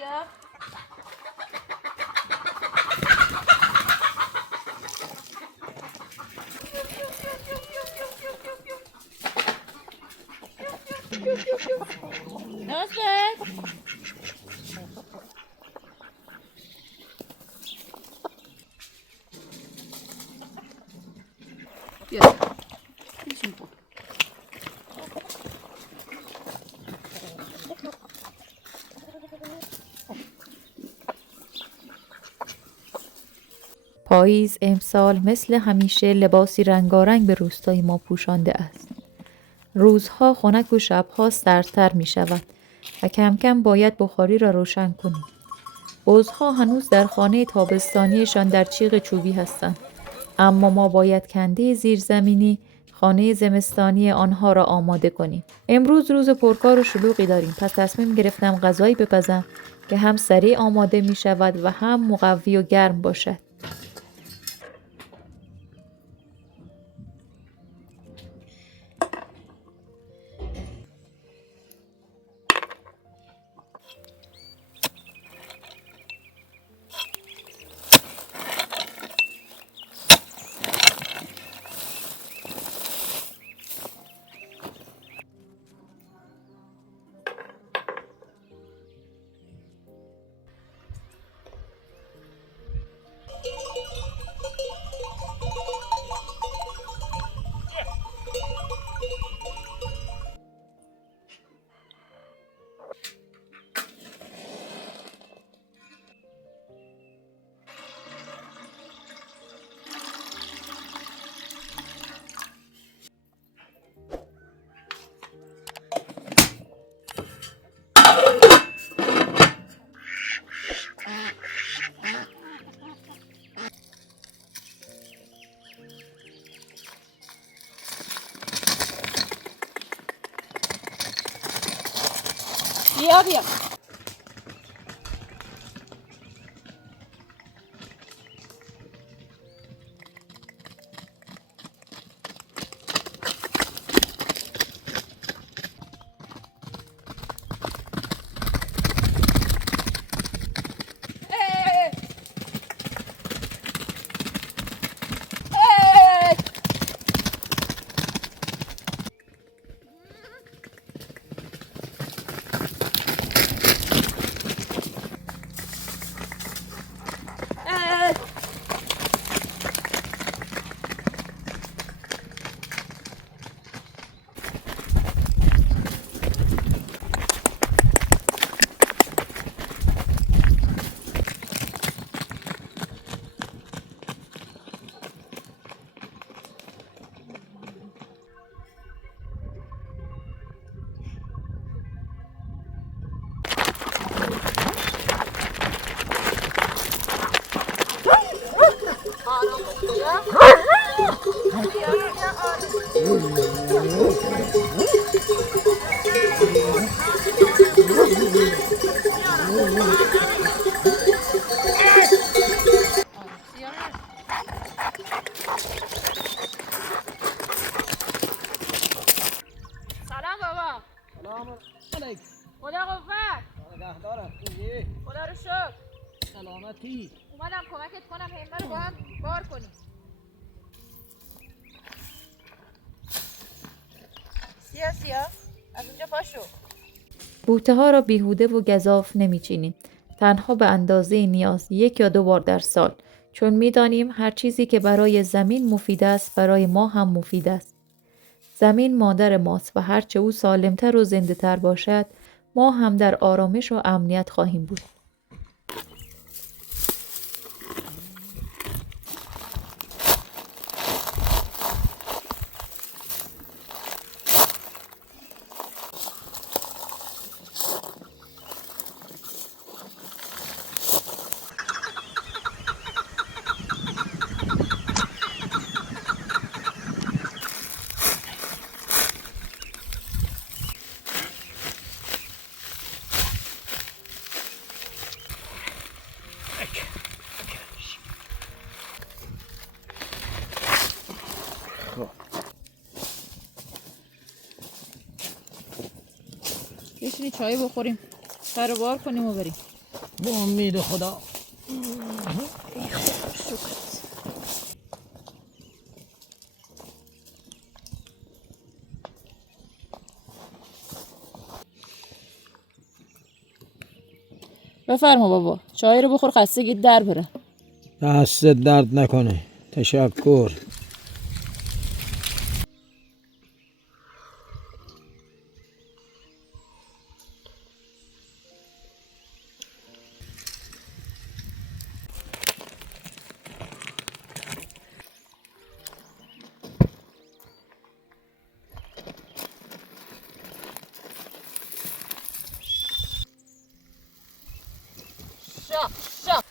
سیا ناصر بیا بشین کن. پاییز امسال مثل همیشه لباسی رنگارنگ به روستای ما پوشانده است. روزها خنک و شبها سردتر می شود و کم کم باید بخاری را روشن کنیم. بزها هنوز در خانه تابستانیشان در چیغ چوبی هستند، اما ما باید کنده زیرزمینی خانه زمستانی آنها را آماده کنیم. امروز روز پرکار و شلوغی داریم، پس تصمیم گرفتم غذایی بپزم که هم سریع آماده می شود و هم مقوی و گرم باشد. بیا سلام بابا. سلام علیکم. خدا قوت. نگهدارت. خوبی؟ خدا رو شکر. سلامتی. اومدم کمکت کنم همه رو با هم بار کنیم. سیا از اونجا پاشو. بوته ها را بیهوده و گزاف نمی چینیم. تنها به اندازه نیاز 1 یا 2 بار در سال. چون می دانیم هر چیزی که برای زمین مفید است برای ما هم مفید است. زمین مادر ماست و هرچه او سالمتر و زنده تر باشد ما هم در آرامش و امنیت خواهیم بود. بشینی چای بخوریم، سر بار کنیم و بریم. با امید خدا. بفرما بابا، چای رو بخور خستگیت در بره. دست درد نکنه. تشکر. شا شا.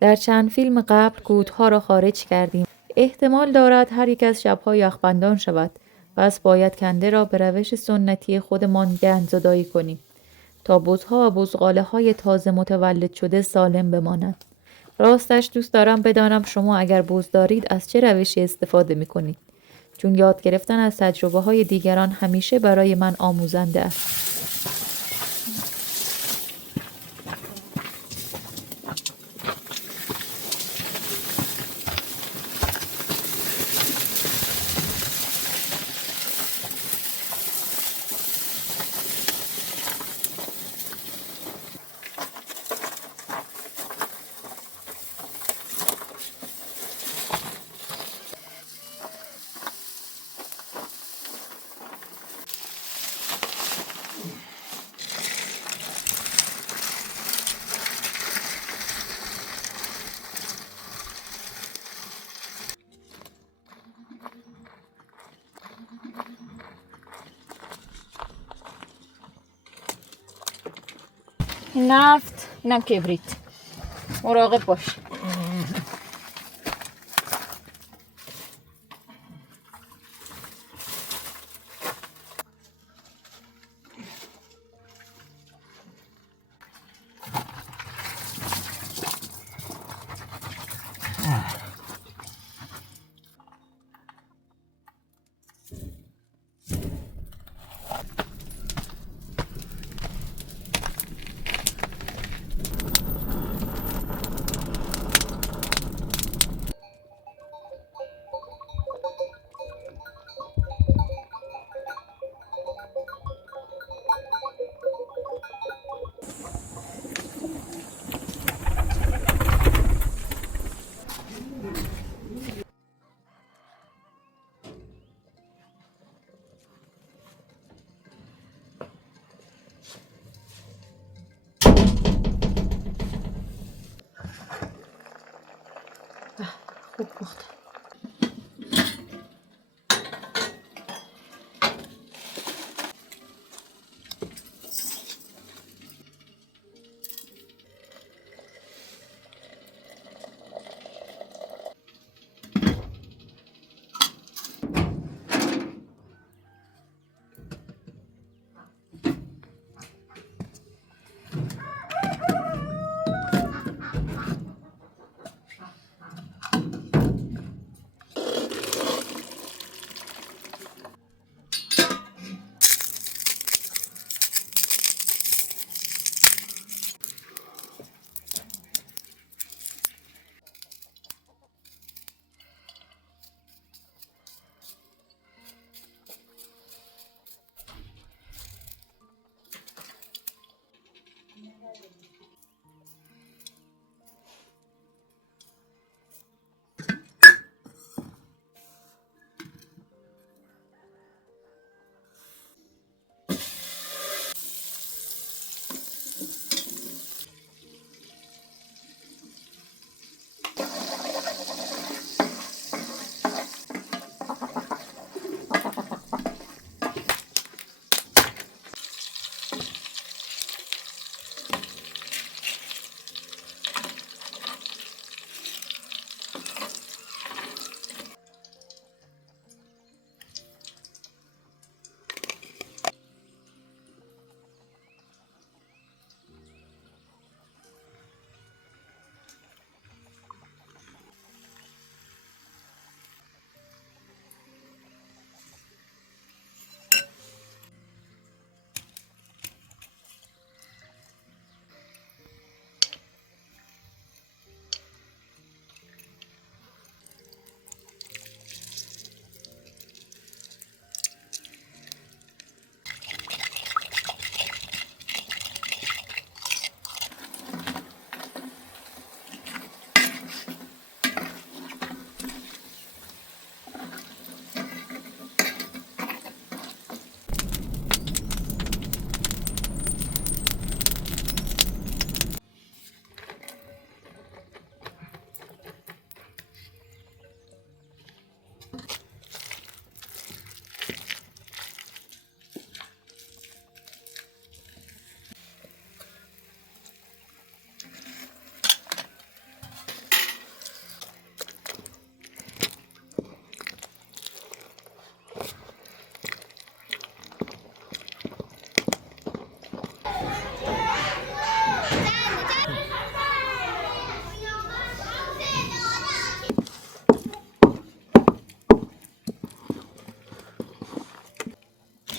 در چند فیلم قبل گودها را خارج کردیم. احتمال دارد هر یک از شبها یخبندان شود. پس باید کنده را به روش سنتی خودمان گندزدایی کنیم تا بزها و بزغاله های تازه متولد شده سالم بمانند. راستش دوست دارم بدانم شما اگر بز دارید از چه روشی استفاده می کنید. چون یاد گرفتن از تجربه های دیگران همیشه برای من آموزنده است. نفت، اینم کبریت. مراقب باش. خوب پخته.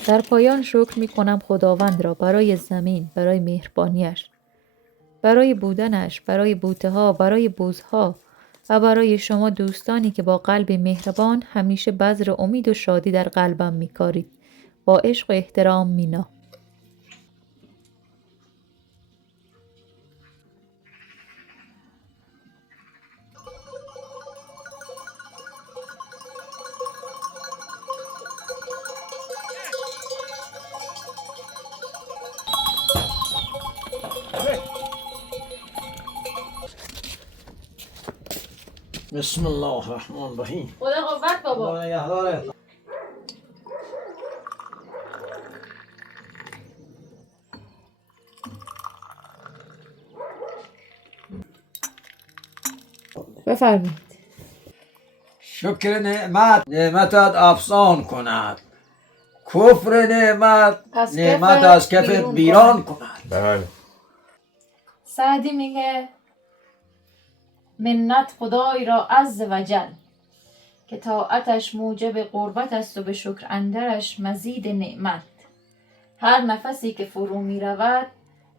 در پایان شکر می کنم خداوند را برای زمین، برای مهربانیش، برای بودنش، برای بوته ها، برای بزها و برای شما دوستانی که با قلب مهربان همیشه بذر امید و شادی در قلبم می کارید. با عشق و احترام مینا. بسم الله الرحمن الرحیم. خدا قوت بابا. خدا نگهدارت. بفرمایید. شکر نعمتت افزان کند، کفر نعمت پس نعمت کفر از کفت بیرون بیران کند. بله. سعدی میگه منت خدای را عز و جل که طاعتش موجب قربت است و به شکر اندرش مزید نعمت. هر نفسی که فرو می رود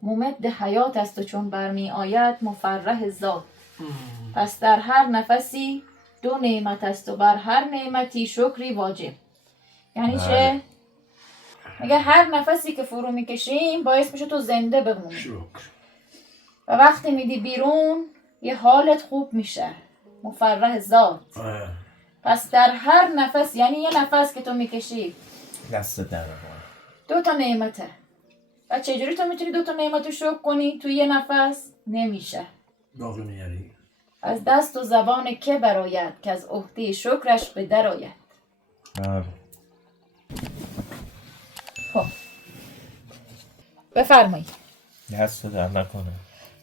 ممد حیات است و چون برمی آید مفرح ذات. پس در هر نفسی دو نعمت است و بر هر نعمتی شکری واجب. یعنی چه؟ میگه هر نفسی که فرو میکشیم باعث میشه تو زنده بمونی و وقتی میدی بیرون یه حالت خوب میشه، مفرح ذات. پس در هر نفس، یعنی یه نفس که تو میکشی دست در دو تا نعمته و چجوری تو میتونی دو تا نعمت رو شکر کنی توی یه نفس؟ نمیشه. باقی میاری. از دست و زبان که براید که از عهده شکرش به در آید. خب بفرمایید. دست در نکنه.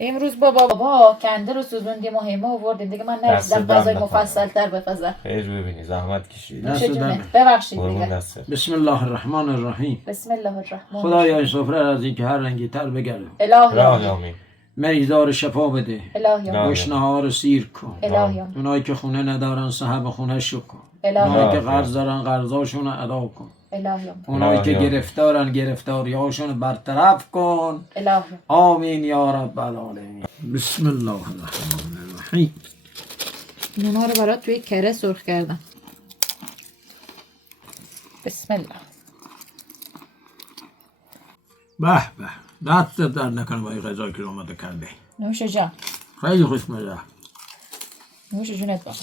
امروز بابا کنده رو سوزوندیم و هیمه آوردیم دیگه. من نرسیدم دست غذای در مفصل تر بپزم. خیلی ببینی زحمت کشید. دست چه جونه؟ در. ببخشید قربون دیگه. دسته. بسم الله الرحمن الرحیم. بسم الله الرحمن خدایا الرحیم. این سفره را از این که هر رنگی تر بگردم. الهی الهی آمین. آمین. مریضا رو شفا بده، الهی آمین. گشنه ها رو سیر کن. الهی آمین. اونایی که خونه ندارن صاحب خونه شو کن. الهی اونایی آمین. که قرض دارن قرضاشون رو ادا کن. الهی آمین. اونایی که الهی. گرفتارن گرفتاریاشون رو برطرف کن. الهی آمین یا رب العالمین. بسم الله الرحمن الرحیم. نونا رو برات توی کره سرخ کردم. بسم الله. به به، دست در نکنه با این غذا که آماده کرده. نوش جان. خیلی خوشمزه. نوش جونت بابا.